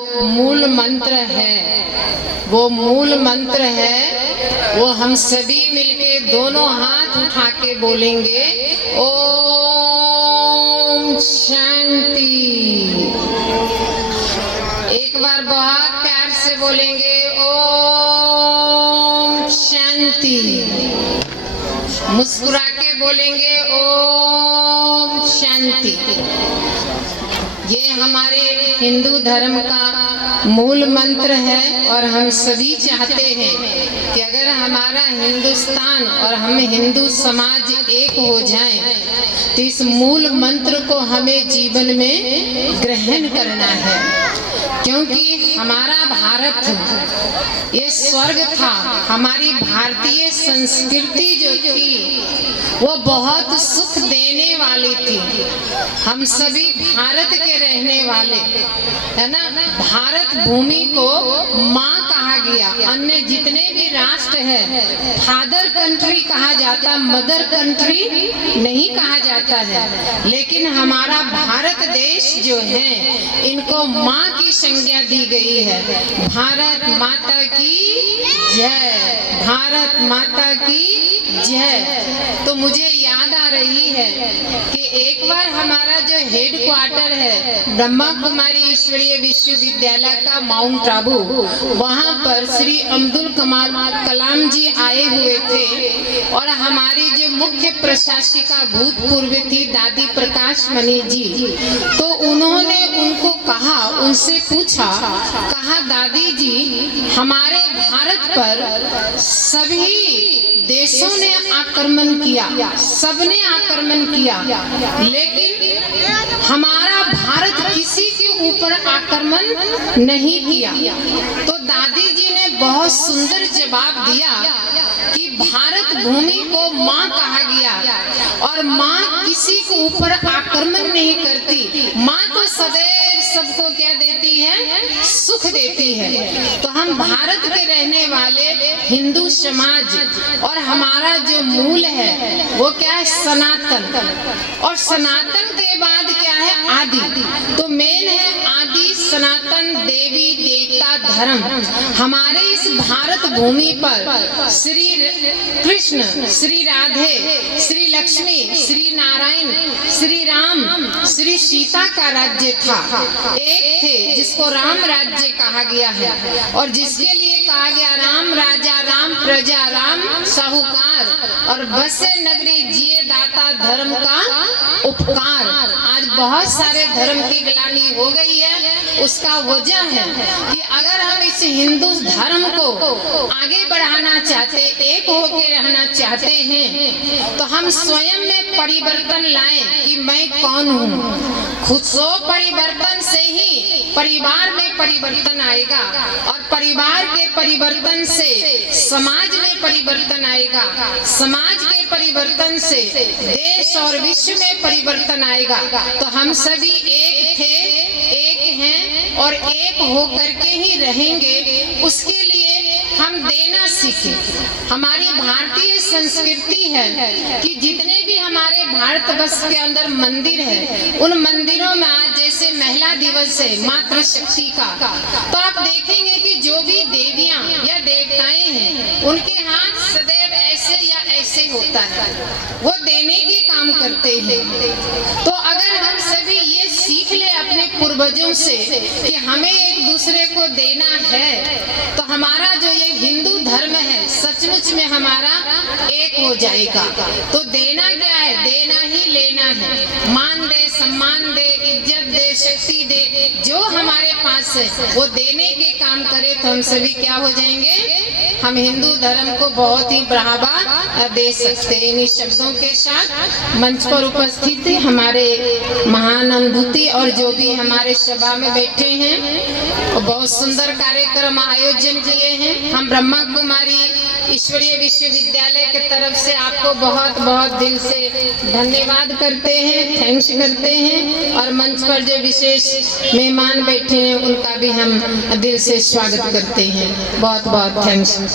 मूल मंत्र है, वो मूल मंत्र है, वो हम सभी मिलके दोनों हाथ उठा के बोलेंगे, ओम शांति। एक बार बहुत प्यार से बोलेंगे, ओम शांति। मुस्कुरा के बोलेंगे, ओम शांति। ये हमारे हिंदू धर्म का मूल मंत्र है और हम सभी चाहते हैं कि अगर हमारा हिंदुस्तान और हम हिंदू समाज एक हो जाएं, तो इस मूल मंत्र को हमें जीवन में ग्रहण करना है, क्योंकि हमारा भारत ये स्वर्ग था। हमारी भारतीय संस्कृति जो थी वो बहुत सुख देने वाली थी। हम सभी भारत के रहने वाले है ना। भारत भूमि को माँ कहा गया। अन्य जितने भी राष्ट्र है फादर कंट्री कहा जाता, मदर कंट्री नहीं कहा जाता है। लेकिन हमारा भारत देश जो है इनको माँ की संज्ञा दी गई है। भारत माता की जय, भारत माता की जय। तो मुझे याद आ रही है कि एक बार हमारा जो हेड क्वार्टर है ब्रह्मा कुमारी ईश्वरीय विश्वविद्यालय का माउंट आबू, वहाँ पर श्री अब्दुल कलाम जी आए हुए थे और हमारी जो मुख्य प्रशासिका भूतपूर्व थी दादी प्रकाश मणि जी, तो उन्होंने उनको कहा, उनसे पूछा, कहा दादी जी हमारे भारत पर सभी देशों ने आक्रमण किया, सबने आक्रमण किया, लेकिन हमारा भारत किसी के ऊपर आक्रमण नहीं किया। तो दादी जी ने बहुत सुंदर जवाब दिया कि भारत भूमि को माँ कहा गया और माँ किसी के ऊपर आक्रमण नहीं करती। माँ तो सदैव सबको क्या देती है? सुख देती है। तो हम भारत के रहने वाले हिंदू समाज और हमारा जो मूल है वो क्या है? सनातन। और सनातन के बाद क्या है? आदि। तो मेन है आदि सनातन देवी देवता धर्म। हमारे इस भारत भूमि पर श्री कृष्ण, श्री राधे, श्री लक्ष्मी, श्री नारायण, श्री राम, श्री सीता का राज्य था। एक थे जिसको राम राज्य कहा गया है और जिसके लिए कहा गया राम राजा, राम प्रजा, राम साहूकार और बसे नगरी जिए दाता धर्म का उपकार। आज बहुत सारे धर्म की ग्लानि हो गई है। उसका वजह है कि अगर हम इस हिंदू धर्म को आगे बढ़ाना चाहते, एक होकर रहना चाहते हैं, तो हम स्वयं में परिवर्तन लाएं कि मैं कौन हूँ। खुद सो परिवर्तन से ही परिवार में परिवर्तन आएगा और परिवार के परिवर्तन से समाज में परिवर्तन आएगा, समाज के परिवर्तन से देश और विश्व में परिवर्तन आएगा। तो हम सभी एक थे, एक हैं और एक होकर के ही रहेंगे। उसके लिए हम देना सीखें। हमारी भारतीय संस्कृति है कि जितने भी हमारे भारतवर्ष के अंदर मंदिर है, उन मंदिरों में आज जैसे महिला दिवस है मातृशक्ति का, तो आप देखेंगे कि जो भी देवियां या देवताएं हैं उनके हाथ सदैव ऐसे या ऐसे होता है, वो देने के काम करते हैं। तो अगर हम सभी ये सीख ले अपने पूर्वजों से कि हमें एक दूसरे को देना है, तो हमारा जो ये हिंदू धर्म है सचमुच में हमारा एक हो जाएगा। तो देना क्या है? देना ही लेना है। मान दे, सम्मान दे, इज्जत दे, शक्ति दे, जो हमारे पास है वो देने के काम करे, तो हम सभी क्या हो जाएंगे? हम हिंदू धर्म को बहुत ही बढ़ावा दे सकते हैं। इन शब्दों के साथ मंच पर उपस्थित हमारे महान अनुभूति और जो भी हमारे सभा में बैठे हैं, बहुत सुंदर कार्यक्रम आयोजन किए हैं। हम ब्रह्मा कुमारी ईश्वरीय विश्वविद्यालय के तरफ से आपको बहुत बहुत दिल से धन्यवाद करते हैं, थैंक्स करते हैं। और मंच पर जो विशेष मेहमान बैठे हैं उनका भी हम दिल से स्वागत करते हैं। बहुत बहुत थैंक्स।